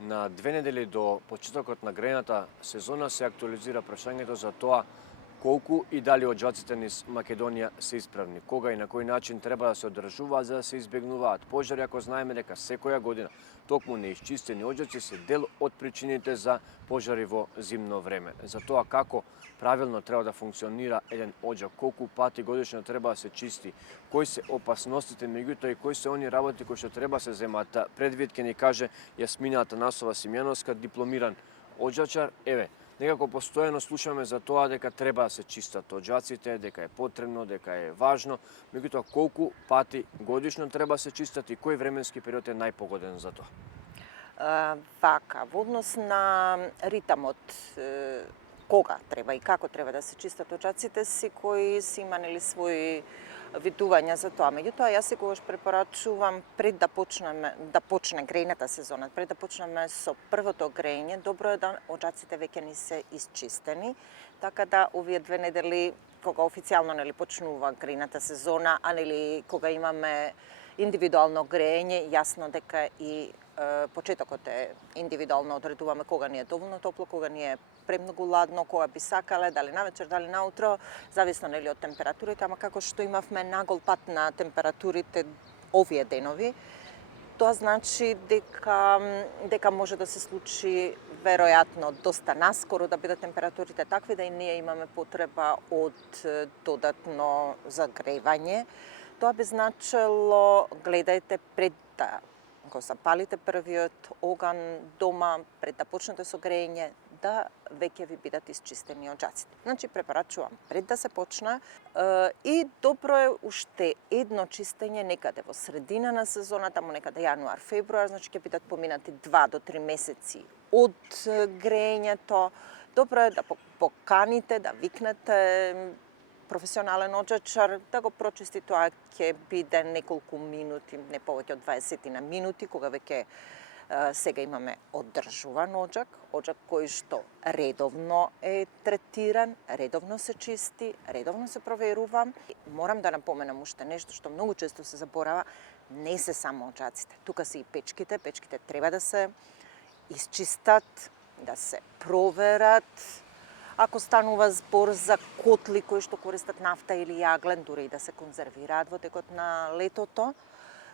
На 2 недели до почетокот на грејната сезона се актуализира прашањето за тоа колку и дали оџаците низ Македонија се исправни, кога и на кој начин треба да се одржуваат за да се избегнуваат пожари, ако знаеме дека секоја година токму неисчистени оџаци се дел од причините за пожари во зимно време. За тоа како правилно треба да функционира еден оџак, колку пати годишно треба да се чисти, кои се опасностите меѓутоа и кои се они работи кои што треба се земат предвид, ќе ни каже Јасмина Атанасова Симјановска, дипломиран оџачар. Еве, некако постојано слушаме за тоа дека треба да се чистат оџаците, дека е потребно, дека е важно, меѓутоа колку пати годишно треба да се чистат и кој временски период е најпогоден за тоа? Вака, во однос на ритамот, кога треба и како треба да се чистат оџаците, секој си има нели своји видувања за тоа. Меѓутоа, јас секогаш препорачувам пред да почне грејната сезона, пред да почнеме со првото грејње, добро е да оџаците веќе ни се исчистени, така да овие 2 недели кога официјално нели почнува грејната сезона, а нели кога имаме индивидуално грејење, јасно дека и почетокот е индивидуално, одредуваме кога ни е доволно топло, кога ни е премногу ладно, кога би сакале, дали навечер, дали наутро, зависно нели од температурите, ама како што имавме нагол пат на температурите овие денови, тоа значи дека може да се случи веројатно доста наскоро да бидат температурите такви да и ние имаме потреба од додатно загревање. Тоа би значило, гледајте пред да го запалите првиот оган дома, пред да почнете со грејење, да веќе ви бидат исчистени оџаците. Значи, препорачувам пред да се почне и добро е уште едно чистење некаде во средина на сезоната, таму некаде јануар, февруар, значи ќе бидат поминати 2 до 3 месеци од грејењето. Добро е да поканите, да викнете професионален оџачар, да го прочисти. Тоа ќе биде неколку минути, не повеќе од 20 на минути, кога веќе сега имаме одржуван оџак кој што редовно е третиран, редовно се чисти, редовно се проверува. Морам да напоменам уште нешто што многу често се заборава, не се само оџаците, тука се и печките. Печките треба да се исчистат, да се проверат. Ако станува збор за котли кои што користат нафта или јаглен, дури и да се конзервираат во текот на летото,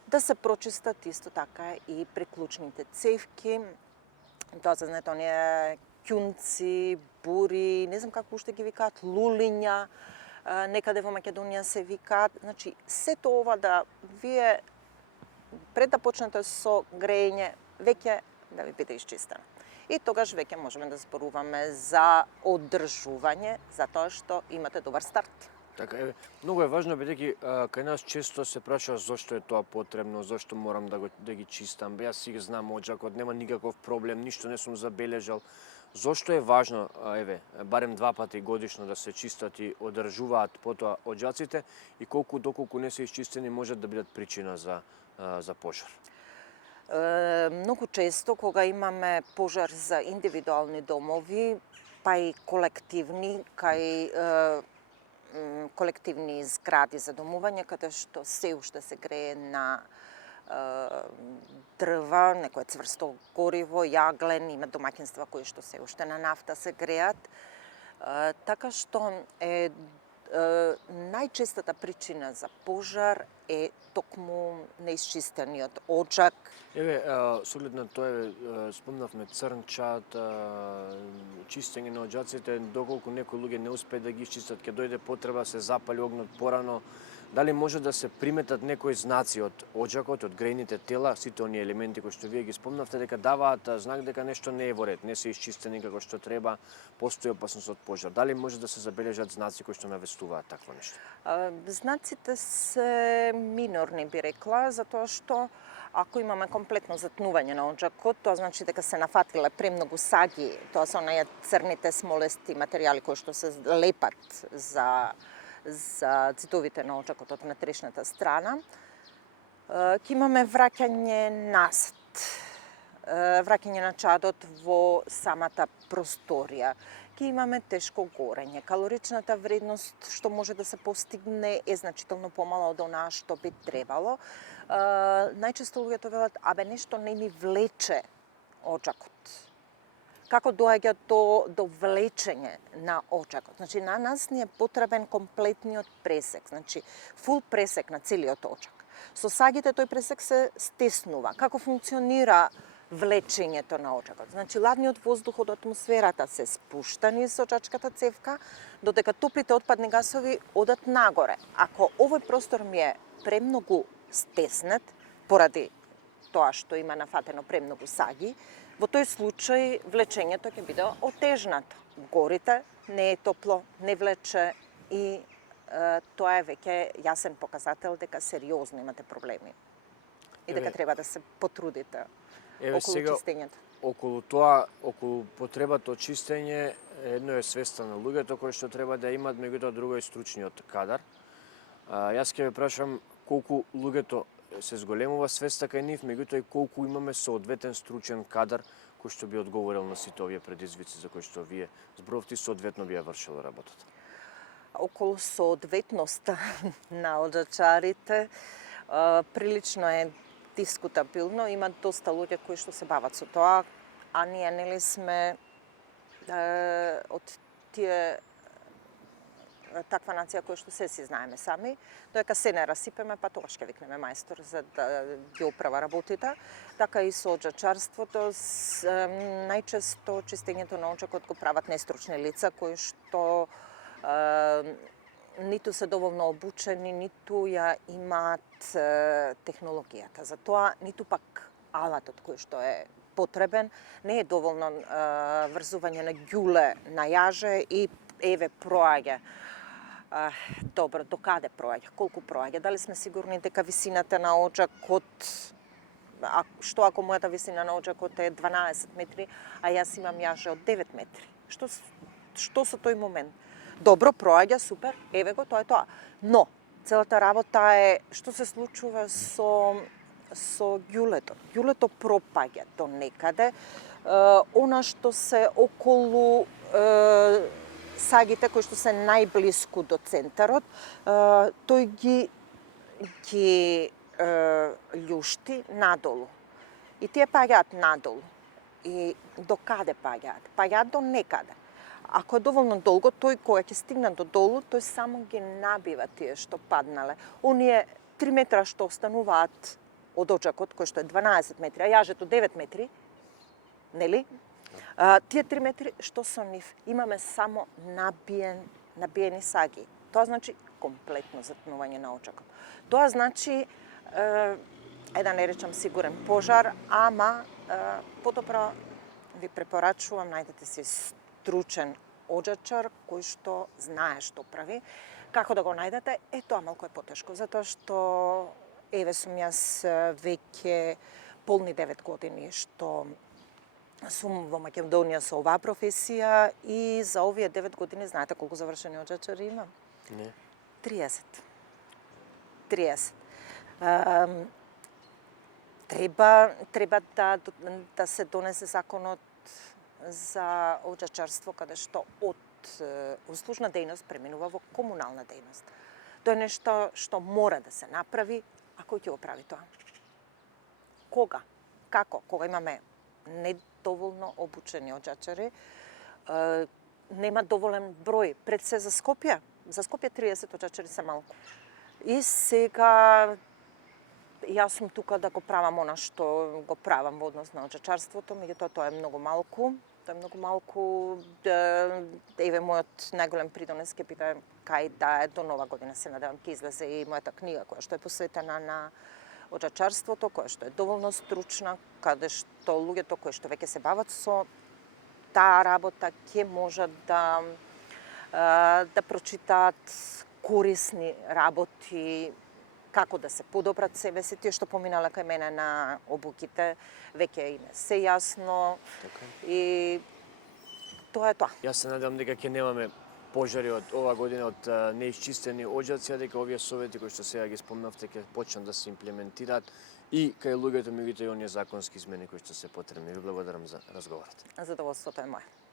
да се прочистат исто така и приклучните цевки. Тоа се знаете, оние ќунци, бури, не знам како уште ги викаат, лулиња, некаде во Македонија се викаат. Значи, сето ова да вие пред да почнете со грејење, веќе да ви биде исчистено. И тогаш веќе можеме да зборуваме за одржување, затоа што имате добар старт. Така е, многу е важно бидејќи кај нас често се прашува зошто е тоа потребно, зошто морам да ги чистам. Јас си ги знам оџакот, нема никаков проблем, ништо не сум забележал. Зошто е важно, барем 2 пати годишно да се чистат и одржуваат потоа оџаците и колку доколку не се исчистени можат да бидат причина за пожар? Многу често кога имаме пожар за индивидуални домови, па и колективни, кај колективни згради за домување, каде што се уште се грее на дрва, некое цврсто гориво, јаглен, има домаќинства кои што се уште на нафта се греат. Така што е најчестата причина за пожар е токму неисчистениот оџак. Еве, со оглед на тоа, спомнавме црнчат, чистење на оџаците, доколку некои луѓе не успеат да ги исчистат, ќе дојде потреба да се запали огнот порано. Дали може да се приметат некои знаци од оџакот, од грејните тела, сите оние елементи кои што вие ги спомнавте, дека даваат знак дека нешто не е во ред, не се исчистени како што треба, постои опасност од пожар. Дали може да се забележат знаци кои што навестуваат такво нешто? Знаците се минорни, би рекла, затоа што ако имаме комплетно затнување на оџакот, тоа значи дека се нафатиле премногу саги, тоа се оние црните смолести материјали кои што се лепат за цитовите на оџакот од внатрешната страна. Ќе имаме враќање назад, враќање на чадот во самата просторија. Ќе имаме тешко горење. Калоричната вредност што може да се постигне е значително помала од онаа што би требало. Најчесто луѓето велат, нешто не ми влече оджакот. Како доаѓа до влечење на оджакот. Значи, на нас ни е потребен комплетниот пресек, значи фул пресек на целиот оджак. Со сагите тој пресек се стеснува. Како функционира влечењето на оджакот? Значи, ладниот воздух од атмосферата се спушта низ оджачката цевка, додека топлите отпадни гасови одат нагоре. Ако овој простор ми е премногу стеснет, поради тоа што има нафатено премногу саги, во тој случај влечењето ќе биде отежнато. Горите не е топло, не влече и тоа е веќе јасен показател дека сериозно имате проблеми. И дека треба да се потрудите околу чистењето. Околу тоа, околу потребата од чистење, едно е свеста на луѓето кои што треба да имат, меѓутоа друго е стручниот кадар. Јас ќе ве прашам колку луѓето се зголемува свеста кај нив, меѓутоа и колку имаме соодветен стручен кадар кој што би одговорил на сите овие предизвици за кои што вие зборовте и соодветно би ја вршило работата. Околу соодветноста на оджачарите прилично е дискутабилно. Има доста луѓе кои што се бават со тоа, а ние нели сме од тие таква нација која што се си знаеме сами, додека се не расипеме, па тогаш ќе викнеме мајстор за да ги оправа работите. Така и со оджачарството, најчесто чистењето на оджакот го прават нестручни лица кои што ниту се доволно обучени, ниту ја имаат технологијата за тоа, ниту пак алатот кој што е потребен. Не е доволно врзување на ѓуле на јаже и еве проаѓа. Добро, до каде проаѓа? Колку проаѓа? Дали сме сигурни дека висината на оджакот, што ако мојата висина на оджакот е 12 метри, а јас имам јаже од 9 метри? Што со тој момент? Добро, проаѓа, супер, еве го, тоа е тоа. Но, целата работа е што се случува со ѓулето. Ѓулето пропаѓа до некаде. Она што се околу сагите кои што се најблиску до центарот, тој ги љушти надолу. И тие паѓаат надолу. И до каде паѓаат? Паѓаат до некаде. Ако е доволно долго, тој кога ќе стигне до долу, тој само ги набива тие што паднале. Оние 3 метра што остануваат од оджакот, кој што е 12 метри, а јажето 9 метри, нели? Тие 3 метри што со нив имаме само набиени саги. Тоа значи комплетно затнување на оджакот. Тоа значи да не речам сигурен пожар, ама подобро ви препорачувам најдете си стручен оджачар кој што знае што прави. Како да го најдете? Тоа малку е потешко, затоа што еве сум јас веќе полни 9 години што сум во Македонија со оваа професија и за овие 9 години знаете колку завршени оджачари имам? Не. 30. Треба да се донесе законот за оджачарство каде што од услужна дејност преминува во комунална дејност. Тоа е нешто што мора да се направи, а кој ќе го прави тоа? Кога? Како? Кога имаме недоволно обучени оджачари, нема доволен број. Пред се за Скопје 30 оджачари се малку. И сега јас сум тука да го правам она што го правам во однос на оджачарството, меѓутоа тоа е многу малку. Еве мојот најголем придонес ќе биде кај да е до нова година, се надевам ќе излезе и мојата книга која што е посветена на оджачарството, која што е доволно стручна, каде што луѓето кои што веќе се бават со таа работа ќе можат да прочитаат корисни работи, како да се подобрат себе си. Тие што поминале кај мене на обуките, веќе им се јасно. И тоа е тоа. Јас се надевам дека ќе немаме пожари од ова година од неисчистени оджаци, а дека овие совети кои што сега ги спомнавте ќе почнат да се имплементираат и кај луѓето, меѓутоа и оние законски измени кои што се потребни. Ви благодарам за разговорот. Задоволството е моје.